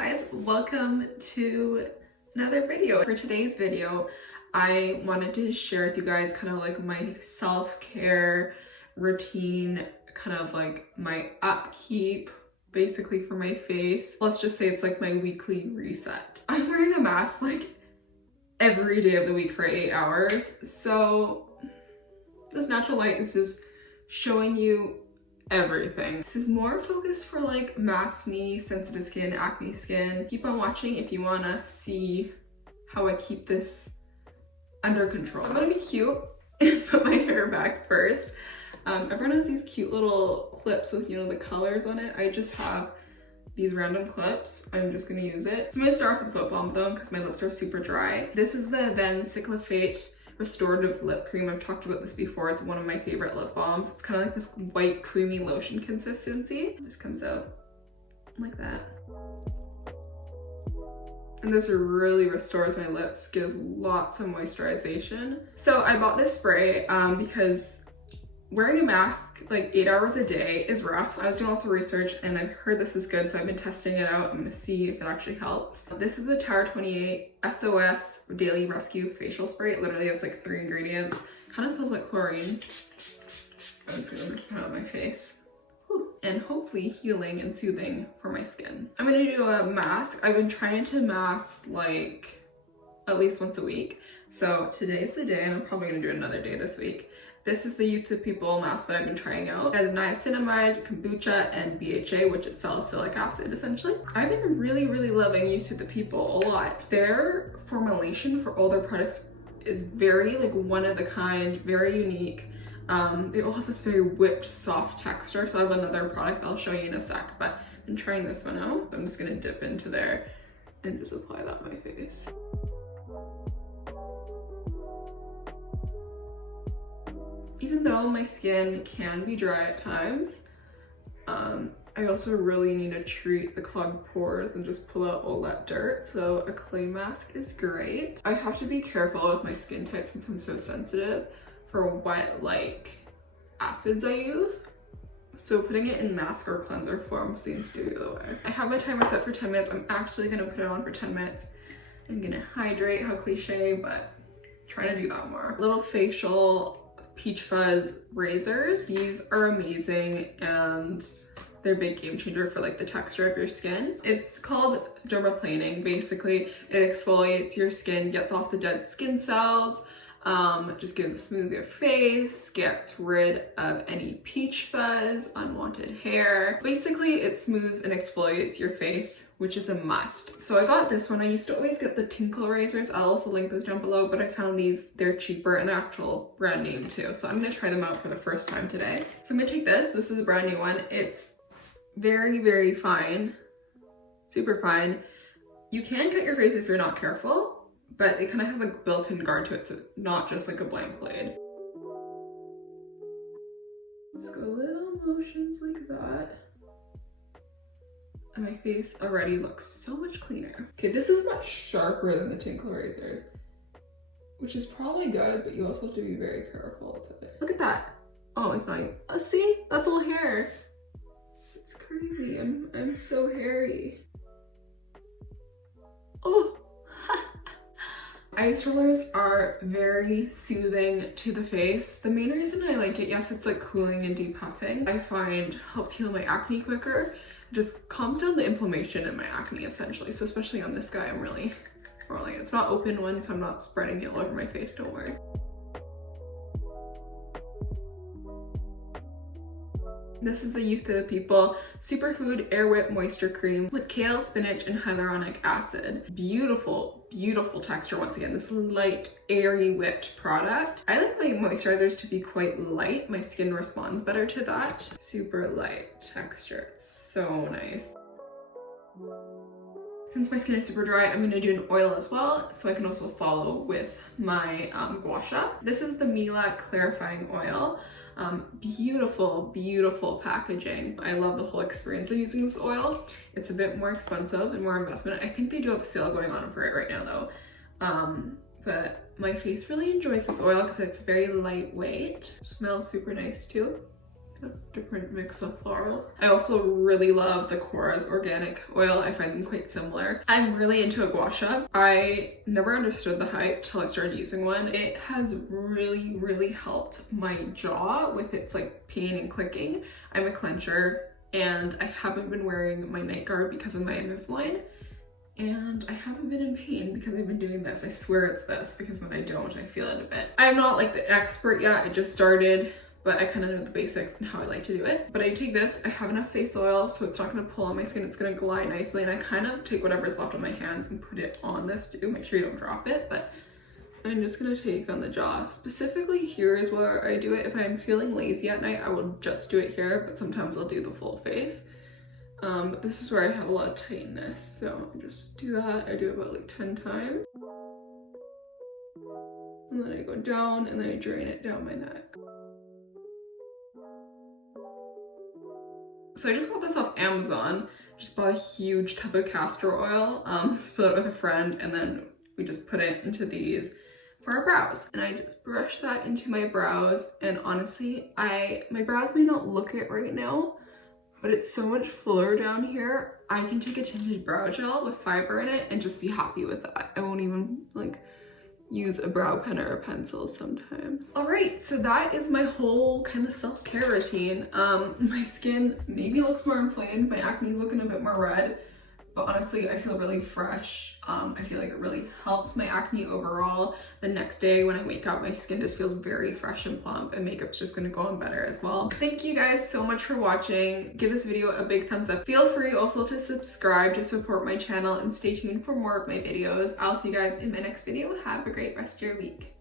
guys, welcome to another video. For today's video, I wanted to share with you guys kind of like my self-care routine, kind of like my upkeep basically for my face. Let's just say it's like my weekly reset. I'm wearing a mask like every day of the week for 8 hours, so this natural light is just showing you everything. This is more focused for like maskne, sensitive skin, acne skin. Keep on watching if you want to see how I keep this under control. I'm gonna be cute and put my hair back first. Everyone has these cute little clips with, you know, the colors on it. I just have these random clips. I'm just gonna use it. So I'm gonna start off with lip balm though, because my lips are super dry. This is the Avene Cicalfate Restorative Lip Cream. I've talked about this before. It's one of my favorite lip balms. It's kind of like this white creamy lotion consistency. It just comes out like that. And this really restores my lips, gives lots of moisturization. So I bought this spray because wearing a mask like 8 hours a day is rough. I was doing lots of research and I've heard this is good, so I've been testing it out. I'm gonna see if it actually helps. This is the Tower 28 SOS Daily Rescue Facial Spray. It literally has like 3 ingredients. Kind of smells like chlorine. I'm just gonna mix that on my face. Whew. And hopefully healing and soothing for my skin. I'm gonna do a mask. I've been trying to mask like at least once a week. So today's the day, and I'm probably gonna do another day this week. This is the YTTP mask that I've been trying out. It has niacinamide, kombucha, and BHA, which is salicylic acid essentially. I've been really loving YTTP a lot. Their formulation for all their products is very like one of a kind, very unique. They all have this very whipped soft texture. So I have another product I'll show you in a sec, but I'm trying this one out. I'm just gonna dip into there and just apply that on my face. Even though my skin can be dry at times, I also really need to treat the clogged pores and just pull out all that dirt. So a clay mask is great. I have to be careful with my skin type since I'm so sensitive for what like acids I use. So putting it in mask or cleanser form seems to be the way. I have my timer set for 10 minutes. I'm actually gonna put it on for 10 minutes. I'm gonna hydrate, how cliche, but trying to do that more. Little facial peach fuzz razors. These are amazing and they're a big game changer for like the texture of your skin. It's called dermaplaning. Basically, it exfoliates your skin, gets off the dead skin cells, just gives a smoother face, gets rid of any peach fuzz, unwanted hair. Basically, it smooths and exfoliates your face, which is a must. So I got this one. I used to always get the Tinkle razors. I'll also link those down below, but I found these, they're cheaper and they're actual brand name too. So I'm gonna try them out for the first time today. So I'm gonna take this. This is a brand new one. It's very fine, super fine. You can cut your face if you're not careful, but it kind of has like built-in guard to it, so not just like a blank blade. Just go little motions like that. And my face already looks so much cleaner. Okay, this is much sharper than the Tinkle razors, which is probably good, but you also have to be very careful with it. Look at that. Oh, it's not even, see? That's all hair. It's crazy. I'm so hairy. Oh. Ice rollers are very soothing to the face. The main reason I like it, yes, it's like cooling and depuffing. I find helps heal my acne quicker. Just calms down the inflammation in my acne essentially. So especially on this guy, I'm really rolling. It's not open one, so I'm not spreading it all over my face, don't worry. This is the YTTP Superfood Air Whip Moisture Cream with kale, spinach, and hyaluronic acid. Beautiful texture once again. This light, airy, whipped product. I like my moisturizers to be quite light. My skin responds better to that. Super light texture. It's so nice. Since my skin is super dry, I'm gonna do an oil as well, so I can also follow with my Gua Sha. This is the Mila Clarifying Oil. Beautiful packaging. I love the whole experience of using this oil. It's a bit more expensive and more investment. I think they do have a sale going on for it right now though. But my face really enjoys this oil because it's very lightweight. Smells super nice too. different mix of florals. I also really love the Korres organic oil. I find them quite similar. I'm really into a Gua Sha. I never understood the hype till I started using one. It has really helped my jaw with its like pain and clicking. I'm a clencher and I haven't been wearing my night guard because of my Invisalign. And I haven't been in pain because I've been doing this. I swear it's this, because when I don't, I feel it a bit. I'm not like the expert yet, I just started, but I kind of know the basics and how I like to do it. But I take this, I have enough face oil, so it's not gonna pull on my skin, it's gonna glide nicely, and I kind of take whatever's left on my hands and put it on this too. Make sure you don't drop it, but I'm just gonna take on the jaw. Specifically here is where I do it. If I'm feeling lazy at night, I will just do it here, but sometimes I'll do the full face. But this is where I have a lot of tightness, so I just do that. I do it about like 10 times. And then I go down and then I drain it down my neck. So I just got this off Amazon. Just bought a huge tub of castor oil, split it with a friend, and then we just put it into these for our brows. And I just brush that into my brows, and honestly, my brows may not look it right now, but it's so much fuller down here. I can take a tinted brow gel with fiber in it and just be happy with that. I won't even like use a brow pen or a pencil sometimes. All right, so that is my whole kind of self-care routine. My skin maybe looks more inflamed, my acne is looking a bit more red, but honestly, I feel really fresh. I feel like it really helps my acne overall. The next day when I wake up, my skin just feels very fresh and plump, and makeup's just gonna go on better as well. Thank you guys so much for watching. Give this video a big thumbs up. Feel free also to subscribe to support my channel, and stay tuned for more of my videos. I'll see you guys in my next video. Have a great rest of your week.